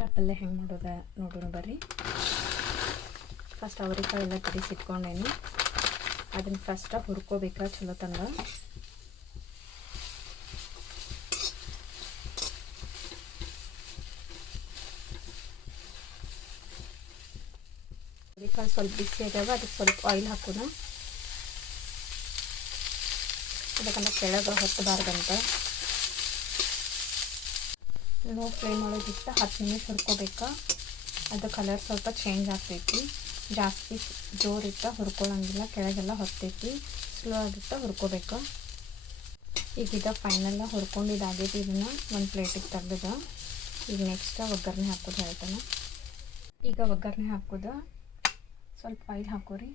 ಅವ್ರಿಕಾಳು ಪಲ್ಯ ಹೆಂಗೆ ಮಾಡೋದು ನೋಡೋಣ ಬರ್ರಿ. ಫಸ್ಟ್ ಅವ್ರಿಕಾಳು ಎಲ್ಲ ತರಿಸಿಟ್ಕೊಂಡೇನು, ಅದನ್ನು ಫಸ್ಟ್ ಹುರ್ಕೋಬೇಕಾ ಚಲೋ ತಂಗ. ಅವ್ರಿಕಾಳು ಸ್ವಲ್ಪ ಬಿಸಿ ಆಗ್ಯಾವ, ಅದಕ್ಕೆ ಸ್ವಲ್ಪ ಆಯಿಲ್ ಹಾಕೋಣ. ಅದಕ್ಕಂದ್ರೆ ಕೆಳಗೆ ಹೊತ್ತಬಾರ್ದಂತ ಲೋ ಫ್ಲೇಮ್ ಒಳಗಿಟ್ಟು 10 ನಿಮಿಷ ಹುರ್ಕೋಬೇಕಾ. ಅದು ಕಲರ್ ಸ್ವಲ್ಪ ಚೇಂಜ್ ಆಗ್ತೈತಿ. ಜಾಸ್ತಿ ಜೋರಿಟ್ಟ ಹುರ್ಕೊಳ್ಳೋಂಗಿಲ್ಲ, ಕೆಳಗೆಲ್ಲ ಹೊತ್ತೈತಿ. ಸ್ಲೋ ಆಗಿಟ್ಟ ಹುರ್ಕೋಬೇಕು. ಈಗ ಫೈನಲ್ಲ ಹುರ್ಕೊಂಡಿದ್ದಾಗೈತಿ. ಇದನ್ನು ಒಂದು ಪ್ಲೇಟಿಗೆ ತೆಗ್ದ. ಈಗ ನೆಕ್ಸ್ಟ್ ಒಗ್ಗರಣೆ ಹಾಕೋದು ಹೇಳ್ತಾನೆ. ಈಗ ಒಗ್ಗರಣೆ ಹಾಕೋದು, ಸ್ವಲ್ಪ ಆಯಿಲ್ ಹಾಕೋರಿ.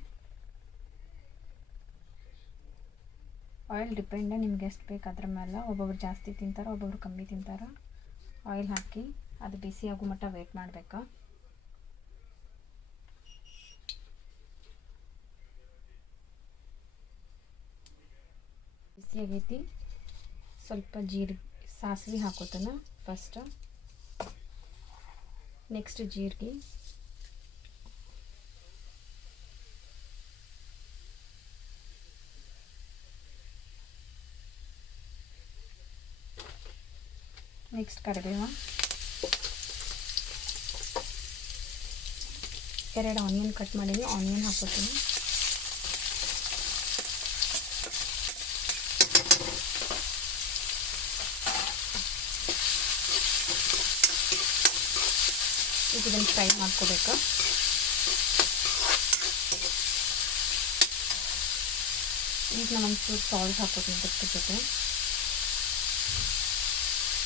ಆಯಿಲ್ ಡಿಪೆಂಡ ನಿಮ್ಗೆ ಎಷ್ಟು ಬೇಕು ಅದ್ರ ಮೇಲೆ. ಒಬ್ಬೊಬ್ರು ಜಾಸ್ತಿ ತಿಂತಾರೆ, ಒಬ್ಬೊಬ್ರು ಕಮ್ಮಿ ತಿಂತಾರೆ. ಆಯಿಲ್ ಹಾಕಿ ಅದು ಬಿಸಿ ಆಗೋ ಮಟ್ಟ ವೇಟ್ ಮಾಡಬೇಕಾ. ಬಿಸಿ ಆಗೈತಿ. ಸ್ವಲ್ಪ ಸಾಸಿವೆ ಹಾಕೋತಾನ ಫಸ್ಟ್. ನೆಕ್ಸ್ಟ್ ಜೀರಿಗೆ, ನೆಕ್ಸ್ಟ್ ಕರಿಬೇವು, 2 ಆನಿಯನ್ ಕಟ್ ಮಾಡೀನಿ, ಆನಿಯನ್ ಹಾಕೋತೀನಿ. ಈಗ ಇದನ್ನು ಫ್ರೈ ಮಾಡ್ಕೋಬೇಕು. ಈಗ ನಾನು ಒಂಚೂರು ಸಾಲ್ಟ್ ಹಾಕೋತೀನಿ ಅದಕ್ಕೆ ಜೊತೆ.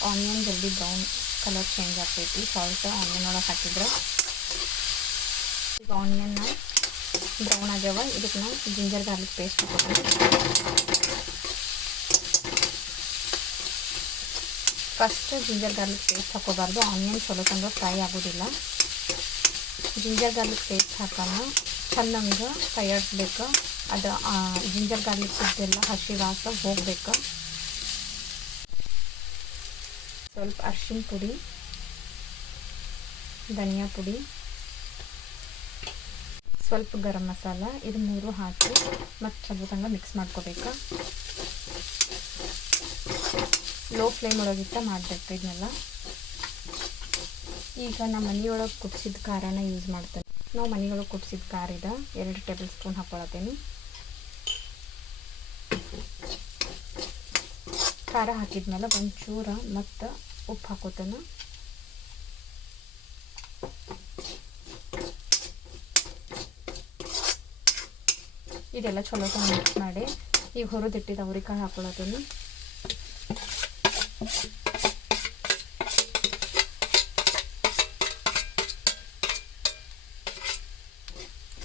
ಆನಿಯನ್ ಜಲ್ದಿ ಬ್ರೌನ್ ಕಲರ್ ಚೇಂಜ್ ಆಗ್ತೈತಿ ಸಾಲ್ಟ್ ಆನಿಯನ್ ಒಳಗೆ ಹಾಕಿದ್ರೆ. ಈಗ ಆನಿಯನ್ನ ಬ್ರೌನ್ ಆಗ್ಯಾವ. ಇದಕ್ಕೆ ನಾವು ಜಿಂಜರ್ ಗಾರ್ಲಿಕ್ ಪೇಸ್ಟ್ ಹಾಕೋತೀನಿ. ಫಸ್ಟ್ ಜಿಂಜರ್ ಗಾರ್ಲಿಕ್ ಪೇಸ್ಟ್ ಹಾಕೋಬಾರ್ದು, ಆನಿಯನ್ ಚಲೋ ತಂಗ ಫ್ರೈ ಆಗೋದಿಲ್ಲ. ಜಿಂಜರ್ ಗಾರ್ಲಿಕ್ ಪೇಸ್ಟ್ ಹಾಕೋಣ, ಚೆಂದಂಗೆ ಕೈಯಾಡಿಸ್ಬೇಕು. ಅದು ಜಿಂಜರ್ ಗಾರ್ಲಿಕ್ ಇದೆಲ್ಲ ಹಸಿ ವಾಸ ಹೋಗ್ಬೇಕು. ಸ್ವಲ್ಪ ಅರಿಶಿನ ಪುಡಿ, ಧನಿಯಾ ಪುಡಿ, ಸ್ವಲ್ಪ ಗರಂ ಮಸಾಲ, ಇದು 3 ಹಾಕಿ ಮತ್ತು ಚಲೋ ತಂಗ ಮಿಕ್ಸ್ ಮಾಡ್ಕೋಬೇಕು. ಲೋ ಫ್ಲೇಮ್ ಒಳಗಿಟ್ಟ ಮಾಡಬೇಕು ಇದನ್ನೆಲ್ಲ. ಈಗ ನಮ್ಮ ಮನೆಯೊಳಗೆ ಕುದಿಸಿದ ಖಾರನ ಯೂಸ್ ಮಾಡ್ತೇನೆ. ನಾವು ಮನೆಯೊಳಗೆ ಕುದಿಸಿದ ಖಾರ ಇದೆ 2 ಟೇಬಲ್ ಸ್ಪೂನ್ ಹಾಕ್ಕೊಳತ್ತೇನೆ. ಖಾರ ಹಾಕಿದ್ಮೇಲೆ ಒಂಚೂರು ಮತ್ತು ಉಪ್ಪು ಹಾಕೋತೇನೆ. ಇದೆಲ್ಲ ಚಲೋ ಮಿಕ್ಸ್ ಮಾಡಿ ಈಗ ಹುರಿದಿಟ್ಟಿದ್ದ ಅವ್ರಿಕಾಳು ಹಾಕೊಳತ್ತೇನೆ.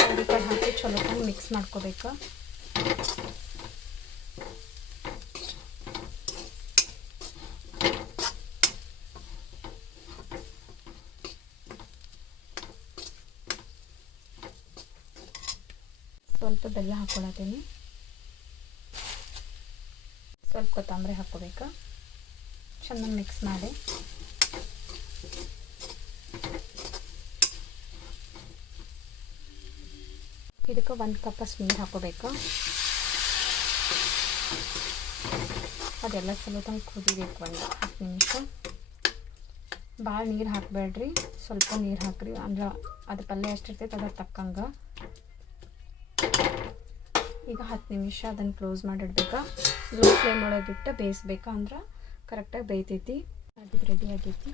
ಅವ್ರಿಕಾಳು ಹಾಕಿ ಚಲೋ ಮಿಕ್ಸ್ ಮಾಡ್ಕೋಬೇಕು. ಸ್ವಲ್ಪ ಬೆಲ್ಲ ಹಾಕ್ಕೊಳತ್ತೀನಿ. ಸ್ವಲ್ಪ ಕೊತ್ತಂಬರಿ ಹಾಕ್ಕೋಬೇಕು. ಚೆನ್ನಾಗಿ ಮಿಕ್ಸ್ ಮಾಡಿ ಇದಕ್ಕೆ 1 ಕಪ್ ನೀರು ಹಾಕ್ಕೋಬೇಕು. ಅದೆಲ್ಲ ಚಲೋ ತಂಗ ಕುದಿಬೇಕು 10 ನಿಮಿಷ. ಭಾಳ ನೀರು ಹಾಕಬೇಡ್ರಿ, ಸ್ವಲ್ಪ ನೀರು ಹಾಕ್ರಿ. ಅಂದ್ರೆ ಅದು ಪಲ್ಯ ಎಷ್ಟಿರ್ತೈತೆ ಅದ್ರ ತಕ್ಕಂಗೆ. ಈಗ 10 ನಿಮಿಷ ಅದನ್ನು ಕ್ಲೋಸ್ ಮಾಡಿಡ್ಬೇಕಾ. ಲೋ ಫ್ಲೇಮ್ ಒಳಗಿಟ್ಟು ಬೇಯಿಸ್ಬೇಕಾ, ಅಂದ್ರೆ ಕರೆಕ್ಟಾಗಿ ಬೇಯ್ತೈತಿ. ಅದು ರೆಡಿ ಆಗೈತಿ.